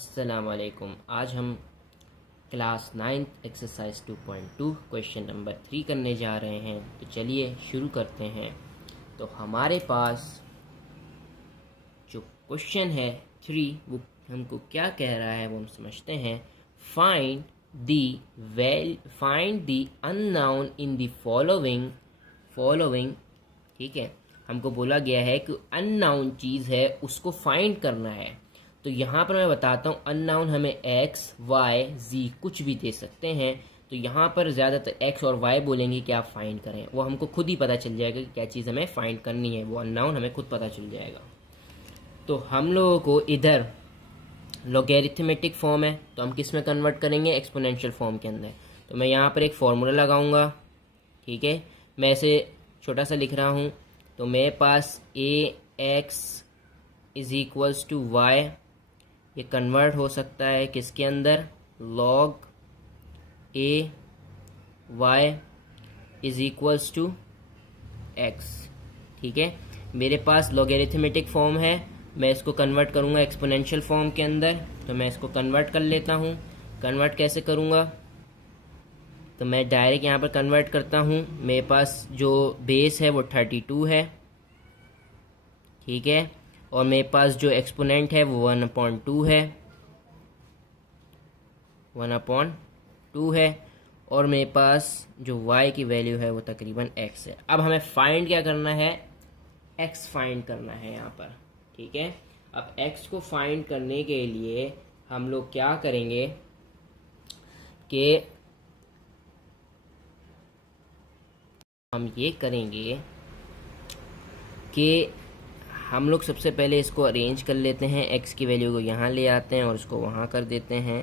अस्सलाम वालेकुम। आज हम class 9th exercise 2.2 question number 3 करने जा रहे हैं। तो चलिए शुरू करते हैं। तो हमारे पास जो क्वेश्चन है 3 वो हमको क्या कह रहा है वो हम समझते हैं। Find the unknown in the following. ठीक है, हमको बोला गया है कि अननाउन चीज़ है उसको फाइंड करना है। तो यहाँ पर मैं बताता हूँ, अननाउन हमें एक्स वाई जी कुछ भी दे सकते हैं। तो यहाँ पर ज़्यादातर एक्स और वाई बोलेंगे कि आप फाइंड करें, वो हमको खुद ही पता चल जाएगा कि क्या चीज़ हमें फाइंड करनी है, वो अननाउन हमें खुद पता चल जाएगा। तो हम लोगों को इधर लॉगरिथमेटिक फॉर्म है, तो हम किस में कन्वर्ट करेंगे, एक्सपोनेंशियल फॉर्म के अंदर। तो मैं यहाँ पर एक फॉर्मूला लगाऊंगा। ठीक है, मैं इसे छोटा सा लिख रहा हूँ। तो मेरे पास a x is equals to y, ये कन्वर्ट हो सकता है किसके अंदर, log A y is equals to x. ठीक है, मेरे पास लॉगरिथमेटिक फॉर्म है, मैं इसको कन्वर्ट करूँगा एक्सपोनेंशियल फॉर्म के अंदर। तो मैं इसको कन्वर्ट कर लेता हूँ। कन्वर्ट कैसे करूँगा, तो मैं डायरेक्ट यहाँ पर कन्वर्ट करता हूँ। मेरे पास जो बेस है वो 32 है। ठीक है, और मेरे पास जो एक्सपोनेंट है वो 1/2 है, 1/2 है। और मेरे पास जो y की वैल्यू है वो तकरीबन x है। अब हमें फाइंड क्या करना है, x फाइंड करना है यहाँ पर। ठीक है, अब x को फाइंड करने के लिए हम लोग क्या करेंगे कि हम ये करेंगे कि हम लोग सबसे पहले इसको अरेंज कर लेते हैं, x की वैल्यू को यहाँ ले आते हैं और इसको वहाँ कर देते हैं।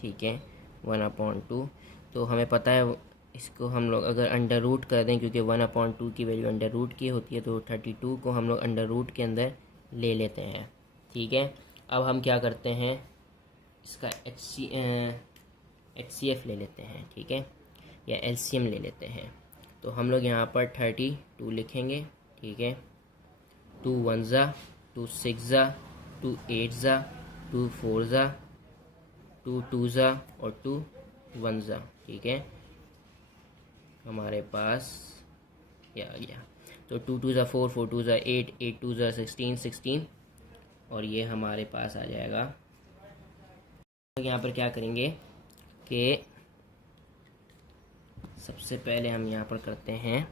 ठीक है, 1/2। तो हमें पता है इसको हम लोग अगर अंडर रूट कर दें, क्योंकि 1/2 की वैल्यू अंडर रूट की होती है, तो 32 को हम लोग अंडर रूट के अंदर ले लेते हैं। ठीक है, अब हम क्या करते हैं, इसका HCF ले लेते हैं। ठीक है, या LCM ले लेते हैं। तो हम लोग यहाँ पर 32 लिखेंगे। ठीक है, 2 1 ज़ा, 2 6 ज़ा, 2 8 ज़ा, 2 4 ज़ा, 2 2 ज़ा और 2 1 ज़ा। ठीक है, हमारे पास ये आ गया। तो 2 2 ज़ा 4, 4 2 ज़ा 8, 8 2 ज़ा 16, 16 और ये हमारे पास आ जाएगा। यहाँ पर क्या करेंगे कि सबसे पहले हम यहाँ पर करते हैं,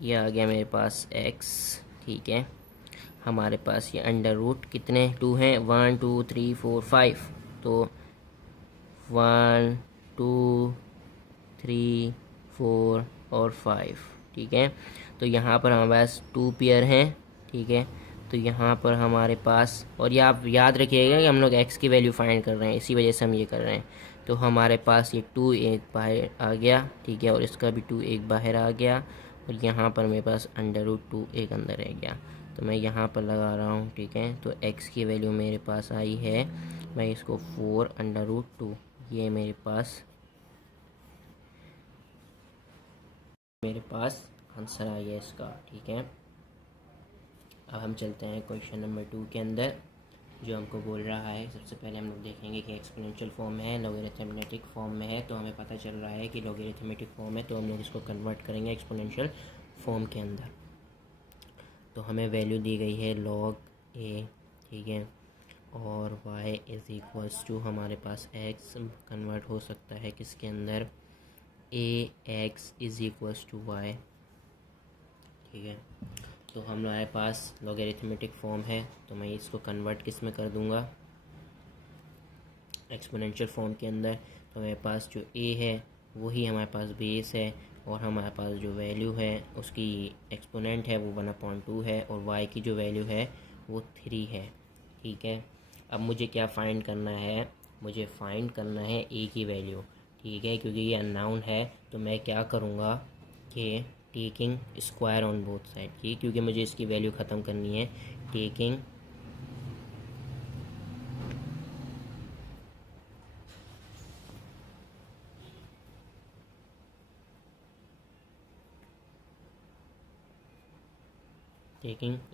ये आ गया मेरे पास x। ठीक है, हमारे पास ये अंडर रूट कितने 2 हैं, 1 2 3 4 5। तो 1 2 3 4 और 5। ठीक है, तो यहाँ पर हमारे पास 2 पेयर हैं। ठीक है, तो यहाँ पर हमारे पास, और ये आप याद रखिएगा कि हम लोग x की वैल्यू फाइंड कर रहे हैं, इसी वजह से हम ये कर रहे हैं। तो हमारे पास ये 2 एक बाहर आ गया। ठीक है, और इसका भी 2 एक बाहर आ गया, और यहाँ पर मेरे पास अंडर रूट 2 एक अंदर रह गया। तो मैं यहाँ पर लगा रहा हूँ। ठीक है, तो x की वैल्यू मेरे पास आई है, मैं इसको 4/√2, ये मेरे पास आंसर आ गया इसका। ठीक है, अब हम चलते हैं क्वेश्चन नंबर 2 के अंदर, जो हमको बोल रहा है। सबसे पहले हम लोग देखेंगे कि एक्सपोनेंशियल फॉर्म में है, लॉगरिथमेटिक फॉर्म में है। तो हमें पता चल रहा है कि लॉगरिथमेटिक फॉर्म है, तो हम लोग इसको कन्वर्ट करेंगे एक्सपोनेंशियल फॉर्म के अंदर। तो हमें वैल्यू दी गई है लॉग ए। ठीक है, और y इज़ इक्वल्स टू हमारे पास x कन्वर्ट हो सकता है किसके अंदर, ax is equals to y। ठीक है, तो हमारे पास लॉगरिथमेटिक फॉर्म है, तो मैं इसको कन्वर्ट किस में कर दूंगा, एक्सपोनेंशियल फॉर्म के अंदर। तो मेरे पास जो a है वही हमारे पास बेस है, और हमारे पास जो वैल्यू है उसकी एक्सपोनेंट है वो 1/2 है, और y की जो वैल्यू है वो 3 है। ठीक है, अब मुझे क्या फाइंड करना है, मुझे फाइंड करना है a की वैल्यू। ठीक है, क्योंकि ये अननाउन है, तो मैं क्या करूँगा कि taking square on both side की, क्योंकि मुझे इसकी वैल्यू ख़त्म करनी है। Taking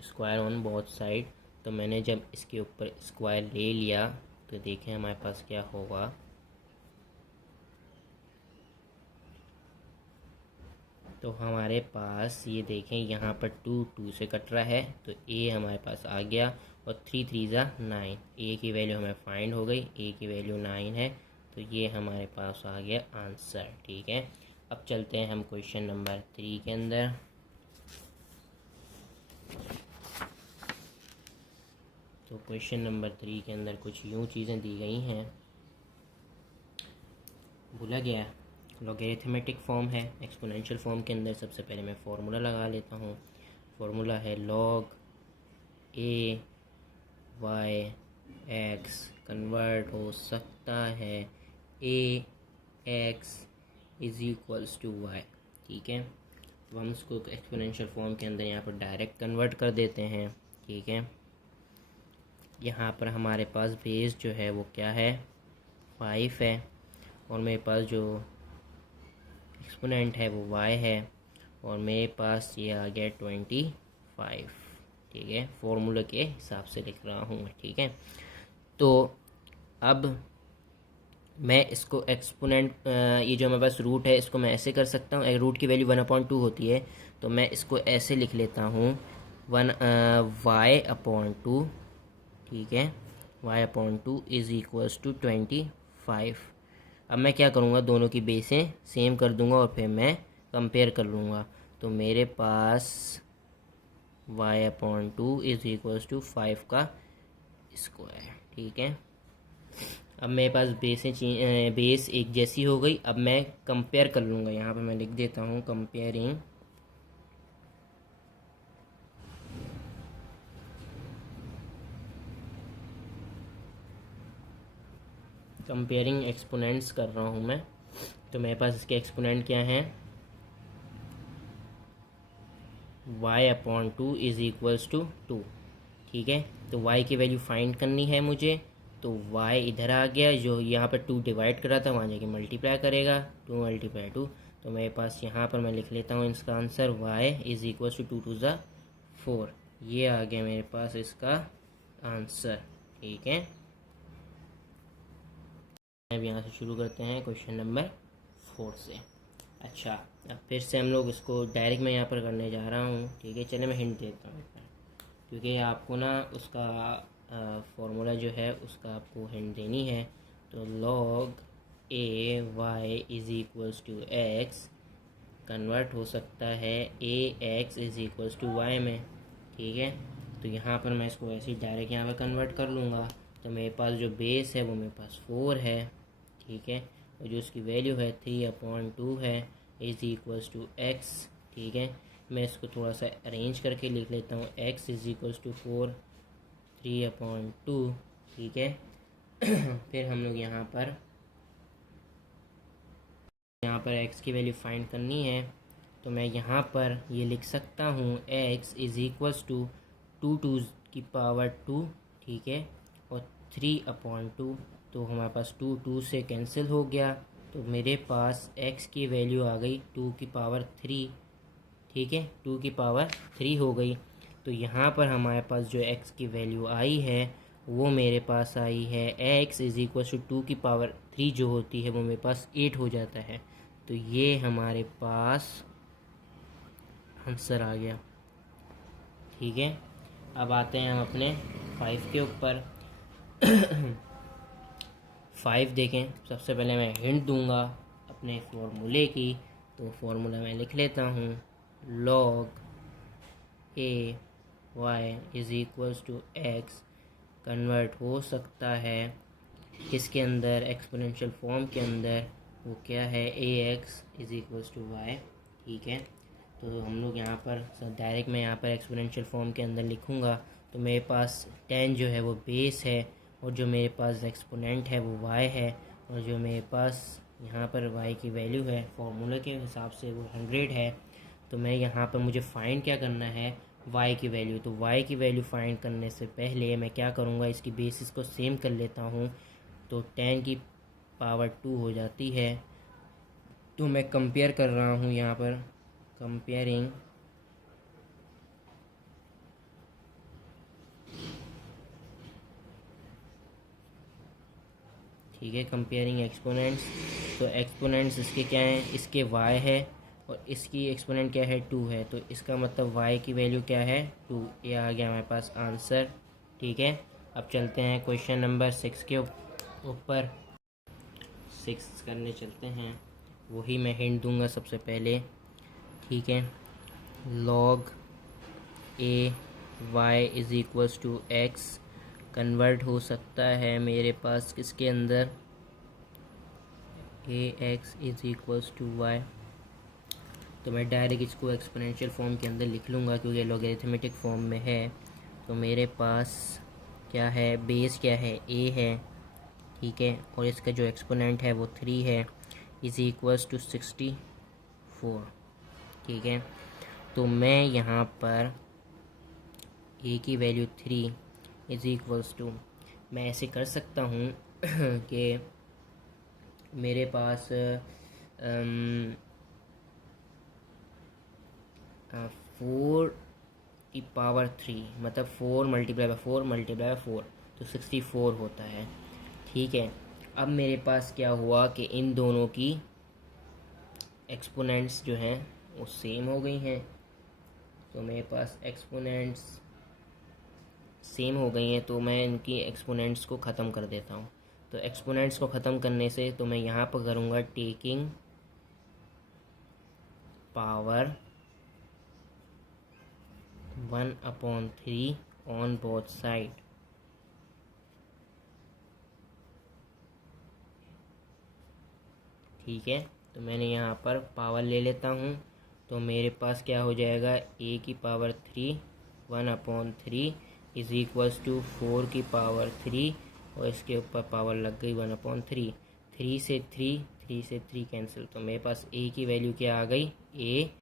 square on both side, तो मैंने जब इसके ऊपर स्क्वायर ले लिया तो देखें हमारे पास क्या होगा। तो हमारे पास ये देखें यहाँ पर 2 2 से कट रहा है, तो ए हमारे पास आ गया और 3 3 ज़ा 9। ए की वैल्यू हमें फाइंड हो गई, ए की वैल्यू 9 है, तो ये हमारे पास आ गया आंसर। ठीक है, अब चलते हैं हम क्वेश्चन नंबर 3 के अंदर। तो क्वेश्चन नंबर 3 के अंदर कुछ यूँ चीज़ें दी गई हैं, बोला गया है लॉगरिथमेटिक फॉर्म है। एक्सपोनेंशियल फॉर्म के अंदर सबसे पहले मैं फार्मूला लगा लेता हूँ। फार्मूला है लॉग ए वाई एक्स कन्वर्ट हो सकता है a x is equals to y. ठीक है, तो हम इसको एक्सपोनेंशियल फॉर्म के अंदर यहाँ पर डायरेक्ट कन्वर्ट कर देते हैं। ठीक है, यहाँ पर हमारे पास बेस जो है वो क्या है 5 है, और मेरे पास जो एक्सपोनेंट है वो y है, और मेरे पास ये आ गया 25। ठीक है, फॉर्मूला के हिसाब से लिख रहा हूँ मैं। ठीक है, तो अब मैं इसको एक्सपोनेंट ये जो मेरे पास रूट है इसको मैं ऐसे कर सकता हूँ। रूट की वैल्यू 1/2 होती है, तो मैं इसको ऐसे लिख लेता हूँ 1y/2। ठीक है, y/2 इज़ इक्वल्स टू 25। अब मैं क्या करूँगा, दोनों की बेसें सेम कर दूँगा और फिर मैं कंपेयर कर लूँगा। तो मेरे पास y/2 इज़ इक्वल्स टू 5 का स्क्वायर। ठीक है, अब मेरे पास बेस एक जैसी हो गई। अब मैं कंपेयर कर लूँगा, यहाँ पे मैं लिख देता हूँ कंपेयरिंग एक्सपोनेंट्स कर रहा हूँ मैं। तो मेरे पास इसके एक्सपोनेंट क्या हैं, y/2 इज़ इक्वल्स टू 2। ठीक है, तो y की वैल्यू फाइंड करनी है मुझे, तो y इधर आ गया, जो यहाँ पर 2 डिवाइड कर रहा था वहाँ जाके मल्टीप्लाई करेगा, 2 × 2। तो मेरे पास यहाँ पर मैं लिख लेता हूँ इसका answer y is equals to 2 2 ज़ा 4। ये आ गया मेरे पास इसका आंसर। ठीक है, अब यहाँ से शुरू करते हैं क्वेश्चन नंबर 4 से। अच्छा, अब फिर से हम लोग इसको डायरेक्ट मैं यहाँ पर करने जा रहा हूँ। ठीक है, चलिए मैं हिंट देता हूँ, क्योंकि आपको ना उसका फॉर्मूला जो है उसका आपको हिंट देनी है। तो log A Y is equals to x convert हो सकता है a x is equals to y में। ठीक है, तो यहाँ पर मैं इसको ऐसे ही डायरेक्ट यहाँ पर कन्वर्ट कर लूँगा। तो मेरे पास जो बेस है वो मेरे पास 4 है। ठीक है, और जो उसकी वैल्यू है 3/2 है इज़ इक्वल्स टू एक्स। ठीक है, मैं इसको थोड़ा सा अरेंज करके लिख लेता हूँ, x इज़ इक्वल्स टू 4 3/2। ठीक है, फिर हम लोग यहाँ पर x की वैल्यू फाइंड करनी है। तो मैं यहाँ पर ये लिख सकता हूँ x इज़ इक्वल्स टू 2 2 की पावर 2। ठीक है, और 3/2, तो हमारे पास 2 2 से कैंसिल हो गया, तो मेरे पास x की वैल्यू आ गई 2 की पावर 3। ठीक है, 2 की पावर 3 हो गई। तो यहाँ पर हमारे पास जो x की वैल्यू आई है वो मेरे पास आई है x इज़ इक्वल टू 2 की पावर 3 जो होती है वो मेरे पास 8 हो जाता है। तो ये हमारे पास आंसर आ गया। ठीक है, अब आते हैं हम अपने 5 के ऊपर। 5 देखें, सबसे पहले मैं हिंट दूंगा अपने फॉर्मूले की। तो फॉर्मूला मैं लिख लेता हूँ, log A Y is equals to x convert हो सकता है किसके अंदर, एक्सपोनेंशियल फॉर्म के अंदर, वो क्या है a x is equals to y. ठीक है, तो हम लोग यहाँ पर डायरेक्ट मैं यहाँ पर एक्सपोनेंशियल फॉर्म के अंदर लिखूँगा। तो मेरे पास 10 जो है वो बेस है, और जो मेरे पास एक्सपोनेंट है वो y है, और जो मेरे पास यहाँ पर y की वैल्यू है फॉर्मूला के हिसाब से वो 100 है। तो मैं यहाँ पर मुझे फाइंड क्या करना है, y की वैल्यू। तो y की वैल्यू फाइंड करने से पहले मैं क्या करूँगा, इसकी बेसिस को सेम कर लेता हूँ। तो 10 की पावर 2 हो जाती है। तो मैं कंपेयर कर रहा हूँ यहाँ पर, कंपेयरिंग ठीक है, कंपेयरिंग एक्सपोनेंट्स। तो एक्सपोनेंट्स इसके क्या हैं, इसके y है और इसकी एक्सपोनेंट क्या है 2 है, तो इसका मतलब y की वैल्यू क्या है 2। ये आ गया हमारे पास आंसर। ठीक है, अब चलते हैं क्वेश्चन नंबर 6 के ऊपर। 6 करने चलते हैं, वही मैं हिंट दूंगा सबसे पहले। ठीक है, log a y is equals to x convert हो सकता है मेरे पास किसके अंदर, a x is equals to y. तो मैं डायरेक्ट इसको एक्सपोनेंशियल फॉर्म के अंदर लिख लूँगा क्योंकि लॉगरिथमेटिक फॉर्म में है। तो मेरे पास क्या है, बेस क्या है ए है, ठीक है, और इसका जो एक्सपोनेंट है वो 3 है, इज इक्वल्स टू 64। ठीक है, तो मैं यहाँ पर ए की वैल्यू 3 इज इक्वल्स टू, मैं ऐसे कर सकता हूँ कि मेरे पास 4 की पावर 3 मतलब 4 मल्टीप्लाई बाई 4 मल्टीप्लाई बाई 4 तो 64 होता है। ठीक है, अब मेरे पास क्या हुआ कि इन दोनों की एक्सपोनेंट्स जो हैं वो सेम हो गई हैं। तो मेरे पास एक्सपोनेंट्स सेम हो गई हैं, तो मैं इनकी एक्सपोनेंट्स को ख़त्म कर देता हूँ। तो एक्सपोनेंट्स को ख़त्म करने से तो मैं यहाँ पर करूँगा taking power 1/3 on both side. ठीक है, तो मैंने यहाँ पर पावर ले लेता हूँ, तो मेरे पास क्या हो जाएगा, a की पावर 3 1/3 इज इक्वल्स टू 4 की पावर 3 और इसके ऊपर पावर लग गई 1/3। 3 से 3 कैंसिल, तो मेरे पास a की वैल्यू क्या आ गई, a